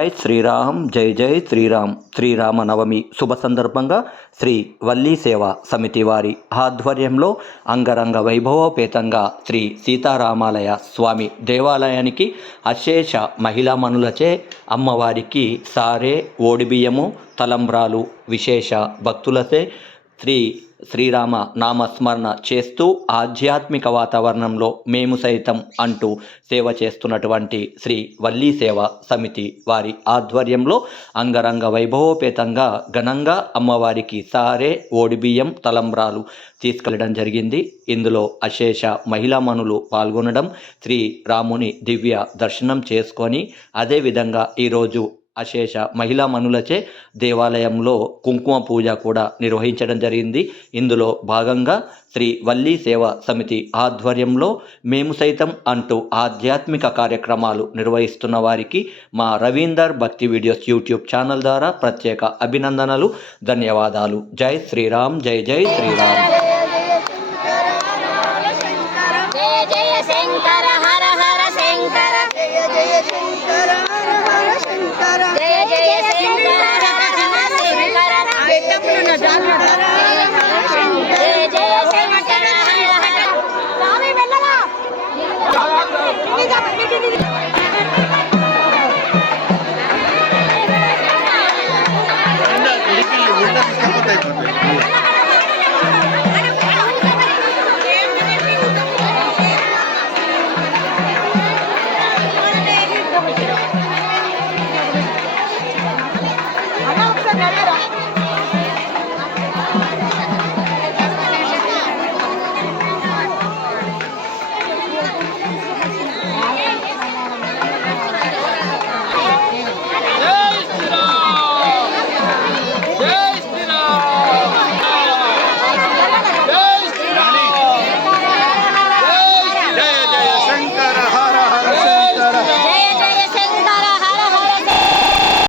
జై శ్రీరామ్ జై శ్రీరామ్. శ్రీరామనవమి శుభ సందర్భంగా శ్రీ వల్లీ సేవా సమితి వారి ఆధ్వర్యంలో అంగరంగ వైభవోపేతంగా శ్రీ సీతారామాలయ స్వామి దేవాలయానికి అశేష మహిళామణులచే అమ్మవారికి సారే ఓడిబియ్యము తలంబ్రాలు విశేష భక్తులచే శ్రీరామ నామస్మరణ చేస్తూ ఆధ్యాత్మిక వాతావరణంలో మేము సైతం అంటూ సేవ చేస్తున్నటువంటి శ్రీ వల్లీ సేవా సమితి వారి ఆధ్వర్యంలో అంగరంగ వైభవోపేతంగా ఘనంగా అమ్మవారికి సారే ఓడిబియ్యం తలంబ్రాలు తీసుకెళ్లడం జరిగింది. ఇందులో అశేష మహిళామణులు పాల్గొనడం, శ్రీ రాముని దివ్య దర్శనం చేసుకొని అదేవిధంగా ఈరోజు అశేష మహిళామణులచే దేవాలయంలో కుంకుమ పూజ కూడా నిర్వహించడం జరిగింది. ఇందులో భాగంగా శ్రీ వల్లీ సేవా సమితి ఆధ్వర్యంలో మేము సైతం అంటూ ఆధ్యాత్మిక కార్యక్రమాలు నిర్వహిస్తున్న వారికి మా రవీందర్ భక్తి వీడియోస్ యూట్యూబ్ ఛానల్ ద్వారా ప్రత్యేక అభినందనలు, ధన్యవాదాలు. జై శ్రీరామ్ జై శ్రీరామ్.